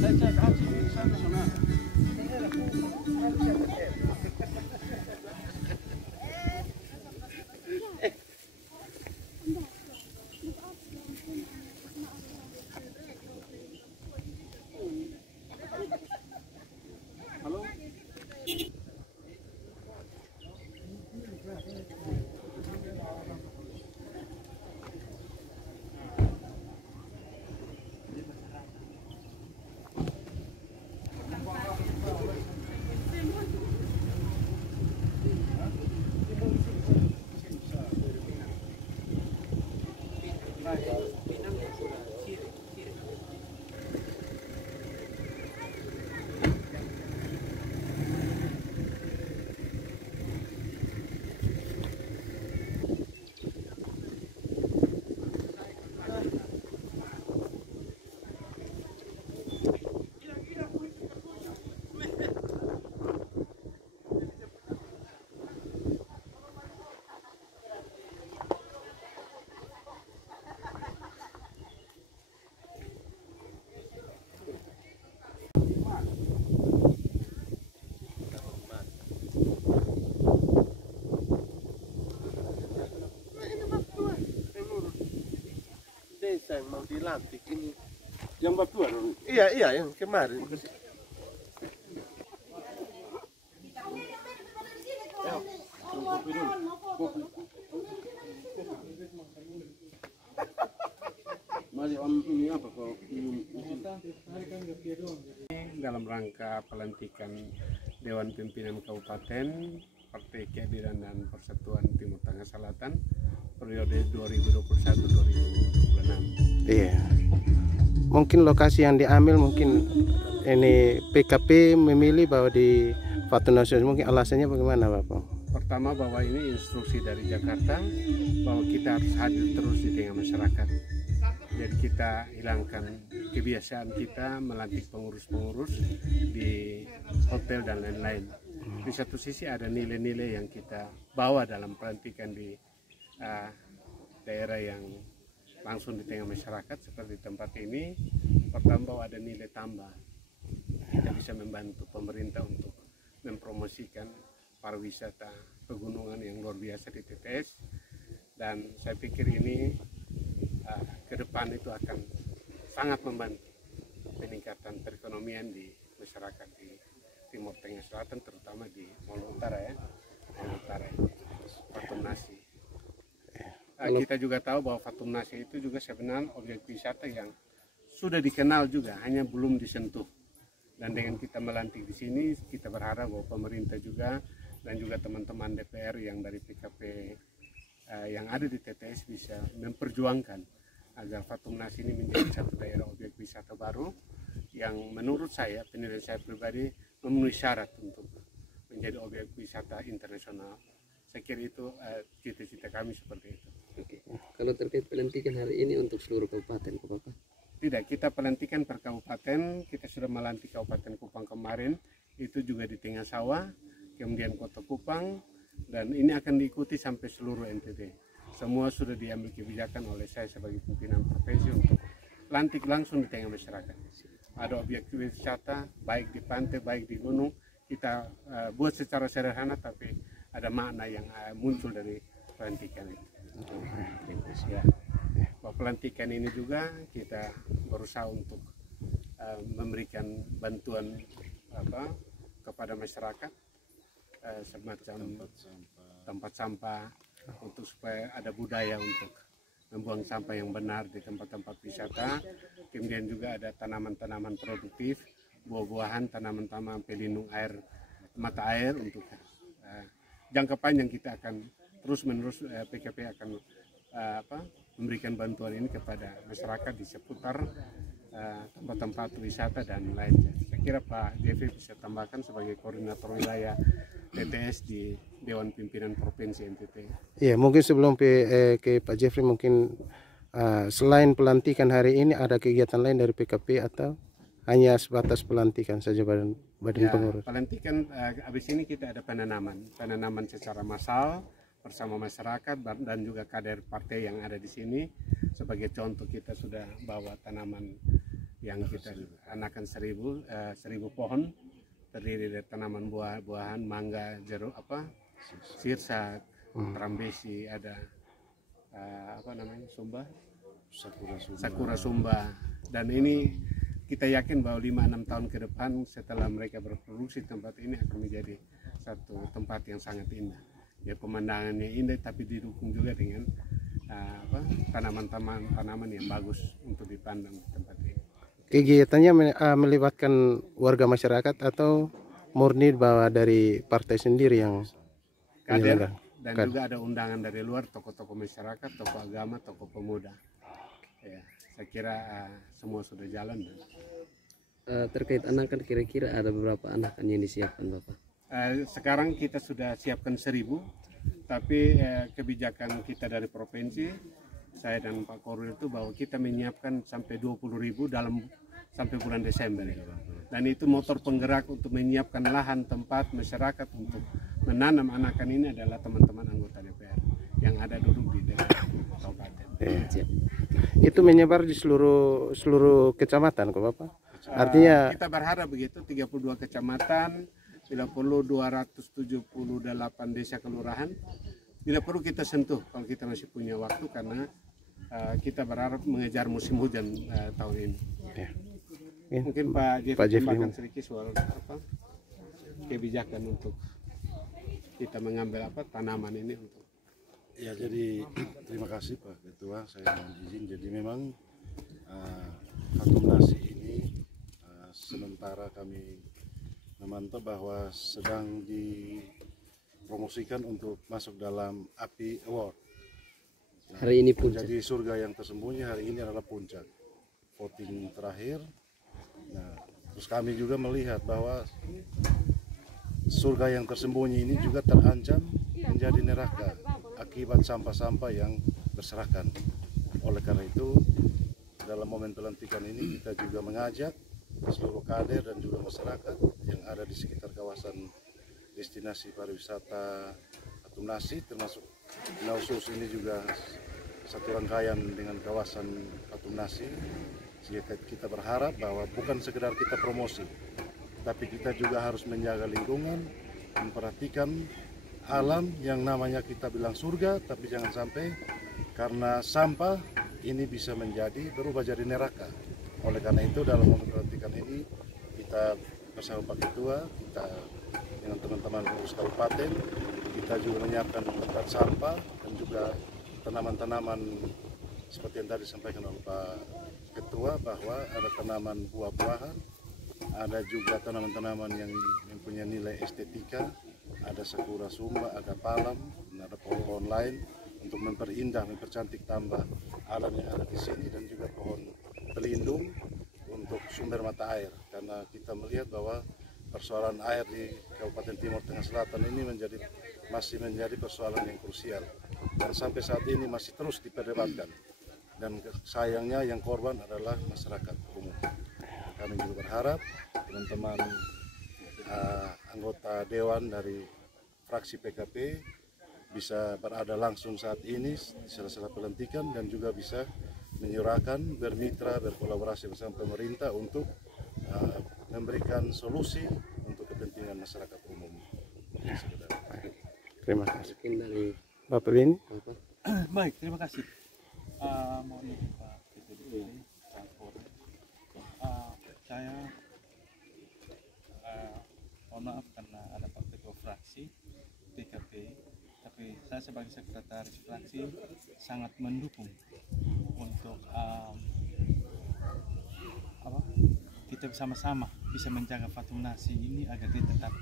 Saya cek Haji di sana sana. Halo. Desa yang mau dilantik ini. Yang berdua dulu. Iya, yang kemarin. Masih om ini apa kok minum? Dalam rangka pelantikan Dewan Pimpinan Kabupaten Partai Keadilan dan Persatuan Timur Tengah Selatan periode 2021-2026. Iya. Mungkin lokasi yang diambil mungkin ini PKP memilih bahwa di Fatun Nasional, mungkin alasannya bagaimana Bapak? Pertama bahwa ini instruksi dari Jakarta bahwa kita harus hadir terus di tengah masyarakat. Jadi kita hilangkan kebiasaan kita melantik pengurus-pengurus di hotel dan lain-lain. Di satu sisi ada nilai-nilai yang kita bawa dalam pelantikan di daerah yang langsung di tengah masyarakat seperti tempat ini. Pertama bahwa ada nilai tambah. Kita bisa membantu pemerintah untuk mempromosikan pariwisata pegunungan yang luar biasa di TTS, dan saya pikir ini ke depan itu akan sangat membantu peningkatan perekonomian di masyarakat di Timur Tengah Selatan, terutama di Molo Utara ya, Molo Utara Fatun Nasi. Kita juga tahu bahwa Fatun Nasi itu juga sebenarnya objek wisata yang sudah dikenal juga, hanya belum disentuh. Dan dengan kita melantik di sini, kita berharap bahwa pemerintah juga dan juga teman-teman DPR yang dari PKP yang ada di TTS bisa memperjuangkan agar Fatun Nasi ini menjadi satu daerah objek wisata baru yang menurut saya, penilaian saya pribadi, memenuhi syarat untuk menjadi objek wisata internasional. Saya kira itu cita-cita kami seperti itu. Oke. Kalau terkait pelantikan hari ini untuk seluruh kabupaten, Bapak? Tidak, kita pelantikan per kabupaten. Kita sudah melantik Kabupaten Kupang kemarin, itu juga di Tengah Sawah, kemudian Kota Kupang, dan ini akan diikuti sampai seluruh NTT. Semua sudah diambil kebijakan oleh saya sebagai pimpinan provinsi untuk lantik langsung di tengah masyarakat. Ada objek wisata, baik di pantai, baik di gunung, kita buat secara sederhana, tapi ada makna yang muncul dari pelantikan itu. Ya. Pelantikan ini juga kita berusaha untuk memberikan bantuan kepada masyarakat, semacam tempat sampah untuk supaya ada budaya untuk membuang sampah yang benar di tempat-tempat wisata. Kemudian juga ada tanaman-tanaman produktif, buah-buahan, tanaman-tanaman pelindung air, mata air untuk jangka panjang. Kita akan terus-menerus PKP akan memberikan bantuan ini kepada masyarakat di seputar tempat-tempat wisata dan lainnya. Saya kira Pak Jeffrey bisa tambahkan sebagai koordinator wilayah TTS di Dewan Pimpinan Provinsi NTT. Iya, mungkin sebelum ke Pak Jeffrey, mungkin selain pelantikan hari ini ada kegiatan lain dari PKP atau hanya sebatas pelantikan saja badan pengurus? Pelantikan habis ini kita ada penanaman secara massal bersama masyarakat dan juga kader partai yang ada di sini. Sebagai contoh, kita sudah bawa tanaman yang kita anakan 1000 pohon, terdiri dari tanaman buah-buahan, mangga, jeruk, sirsak, trambesi, ada sumba, sakura sumba. Dan ini kita yakin bahwa 5-6 tahun ke depan setelah mereka berproduksi, tempat ini akan menjadi satu tempat yang sangat indah. Ya, pemandangannya indah, tapi didukung juga dengan tanaman-tanaman yang bagus untuk dipandang di tempat ini. Kegiatannya melibatkan warga masyarakat atau murni bahwa dari partai sendiri yang kader, dan juga ada undangan dari luar, tokoh-tokoh masyarakat, tokoh agama, tokoh pemuda. Ya, saya kira semua sudah jalan. Terkait anakan, kira-kira ada beberapa anakan yang disiapkan Bapak? Sekarang kita sudah siapkan 1000, tapi kebijakan kita dari provinsi, saya dan Pak Korwil itu bahwa kita menyiapkan sampai 20.000 sampai bulan Desember. Dan itu motor penggerak untuk menyiapkan lahan tempat masyarakat untuk menanam anakan ini adalah teman-teman anggota DPR yang ada duduk di daerah kabupaten. Itu menyebar di seluruh kecamatan kok Bapak? Artinya kita berharap begitu, 32 kecamatan, bila perlu 278 desa kelurahan. Bila perlu kita sentuh kalau kita masih punya waktu, karena kita berharap mengejar musim hujan tahun ini. ya. Mungkin Pak Jeffrey akan sedikit soal kebijakan untuk kita mengambil tanaman ini untuk. Ya, jadi terima kasih Pak Ketua, saya mohon izin. Jadi memang Fatumnasi ini sementara kami memantau bahwa sedang dipromosikan untuk masuk dalam API Award. Hari ini puncak. Jadi surga yang tersembunyi hari ini adalah puncak voting terakhir. Nah, terus kami juga melihat bahwa surga yang tersembunyi ini juga terancam menjadi neraka akibat sampah-sampah yang berserakan. Oleh karena itu, dalam momen pelantikan ini kita juga mengajak seluruh kader dan juga masyarakat yang ada di sekitar kawasan destinasi pariwisata Fatumnasi, termasuk Nausus ini juga satu rangkaian dengan kawasan Fatumnasi. Sehingga kita berharap bahwa bukan sekedar kita promosi, tapi kita juga harus menjaga lingkungan, memperhatikan alam yang namanya kita bilang surga, tapi jangan sampai karena sampah ini bisa berubah jadi neraka. Oleh karena itu dalam momen pelantikan ini kita bersama Pak Ketua, kita dengan teman-teman pengurus kabupaten, kita juga menyiapkan tempat sampah dan juga tanaman-tanaman seperti yang tadi disampaikan oleh Pak Ketua, bahwa ada tanaman buah-buahan, ada juga tanaman-tanaman yang mempunyai nilai estetika, ada sakura sumba, ada palam, dan ada pohon-pohon lain untuk memperindah, mempercantik tambah alam yang ada di sini, dan juga pohon pelindung untuk sumber mata air, karena kita melihat bahwa persoalan air di Kabupaten Timur Tengah Selatan ini masih menjadi persoalan yang krusial dan sampai saat ini masih terus diperdebatkan, dan sayangnya yang korban adalah masyarakat umum. Kami juga berharap teman-teman anggota Dewan dari fraksi PKP bisa berada langsung saat ini di sela-sela pelantikan dan juga bisa menyuarakan, bermitra, berkolaborasi bersama pemerintah untuk memberikan solusi untuk kepentingan masyarakat umum. terima kasih. Mungkin dari Bapak ini Bapak. Baik, terima kasih. Mohon izin Pak Ketua, saya mohon maaf karena ada Pak Ketua fraksi PKP, tapi saya sebagai sekretaris fraksi sangat mendukung untuk kita bersama-sama bisa menjaga Fatumnasi ini agar dia tetap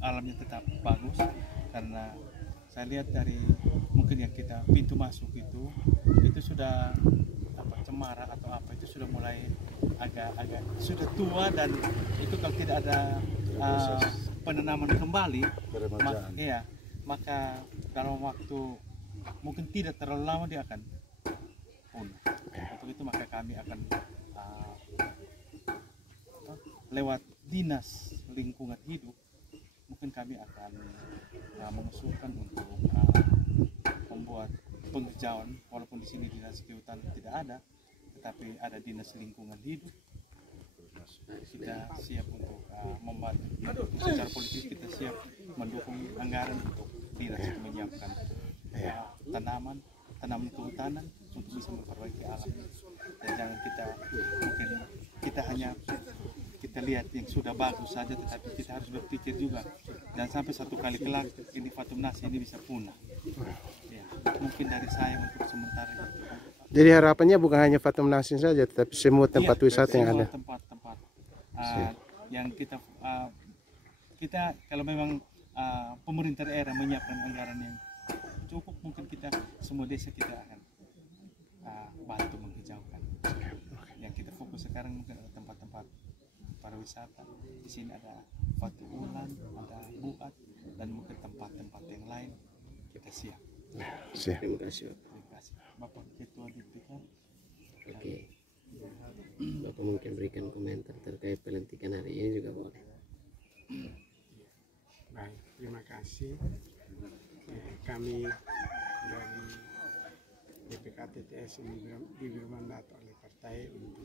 alamnya tetap bagus, karena saya lihat dari mungkin yang kita pintu masuk itu sudah cemara atau apa, itu sudah mulai agak sudah tua, dan itu kalau tidak ada penanaman kembali maka dalam waktu mungkin tidak terlalu lama dia akan punah. Untuk itu maka kami akan lewat dinas lingkungan hidup, mungkin kami akan mengusulkan untuk membuat penghijauan, walaupun di sini dinas kehutanan tidak ada, tetapi ada dinas lingkungan hidup. Kita siap untuk membantu. Secara politik kita siap mendukung anggaran untuk dinas itu menyiapkan tanaman kehutanan untuk bisa memperbaiki alam. Dan jangan kita hanya kita lihat yang sudah bagus saja, tetapi kita harus berpikir juga dan sampai satu kali kelak ini Fathum Nas ini bisa punah. Ya, mungkin dari saya untuk sementara itu. Jadi harapannya bukan hanya Fathum Nasin saja, tetapi semua tempat wisata yang ada. Tempat-tempat yang kita kalau memang pemerintah daerah menyiapkan anggaran yang cukup, mungkin kita semua desa kita akan bantu menghijaukan. Yang kita fokus sekarang mungkin ada tempat-tempat pariwisata. Di sini ada Batu Ulan, ada Buat, dan mungkin tempat-tempat yang lain. Kita siap. Terima kasih. Terima kasih Bapak Ketua DPK. Oke. Bapak mungkin berikan komentar terkait pelantikan hari ini juga boleh. Baik, terima kasih. Kami dari DPK TTS ini diberi mandat oleh partai untuk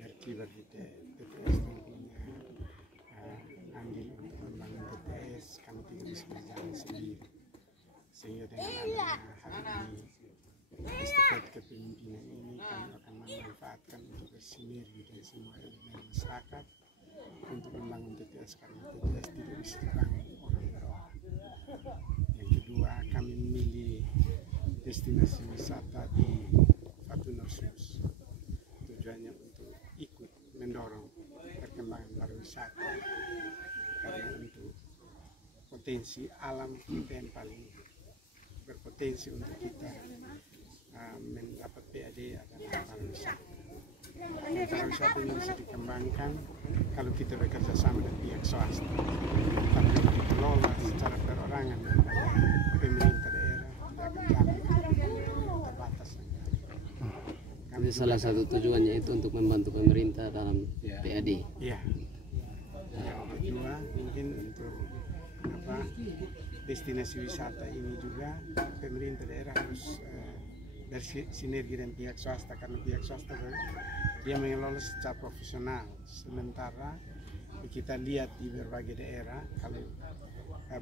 berkibar di TTS, tentunya andil untuk membangun TTS. Kami tidak bisa berjalan sendiri, sehingga dengan adanya hari ini estafet kepemimpinan ini kami akan memanfaatkan untuk bersinergi dengan semua elemen masyarakat untuk membangun TTS, karena TTS tidak bisa dibangun orang per orang. Yang kedua, kami memilih destinasi wisata di Fathum Nas. Tujuannya untuk ikut mendorong perkembangan pariwisata, karena untuk potensi alam kita yang paling berpotensi untuk kita mendapat PAD adalah pariwisata. Dan pariwisata ini bisa dikembangkan kalau kita bekerja sama dengan pihak swasta. Tapi kalau dikelola secara perorangan oleh pemerintah daerah, tidak akan dapat terbatas. Jadi salah satu tujuannya itu untuk membantu pemerintah dalam PAD. Iya. Yang kedua mungkin untuk destinasi wisata ini juga pemerintah daerah harus bersinergi dengan pihak swasta, karena pihak swasta dia mengelola secara profesional. Sementara kita lihat di berbagai daerah kalau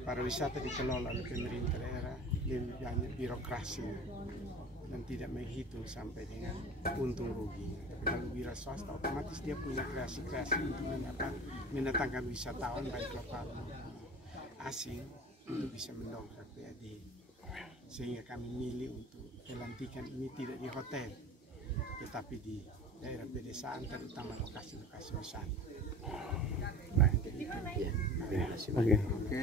pariwisata dikelola oleh pemerintah daerah lebih banyak birokrasi dan tidak menghitung sampai dengan untung rugi. Tapi kalau wira swasta otomatis dia punya kreasi-kreasi untuk mendatangkan wisatawan baik lokal maupun asing untuk bisa mendongkrak PAD. Sehingga kami milih untuk pelantikan ini tidak di hotel, tetapi di daerah pedesaan, terutama lokasi-lokasi wisata. Baik, itu. Ya, terima kasih. Oke.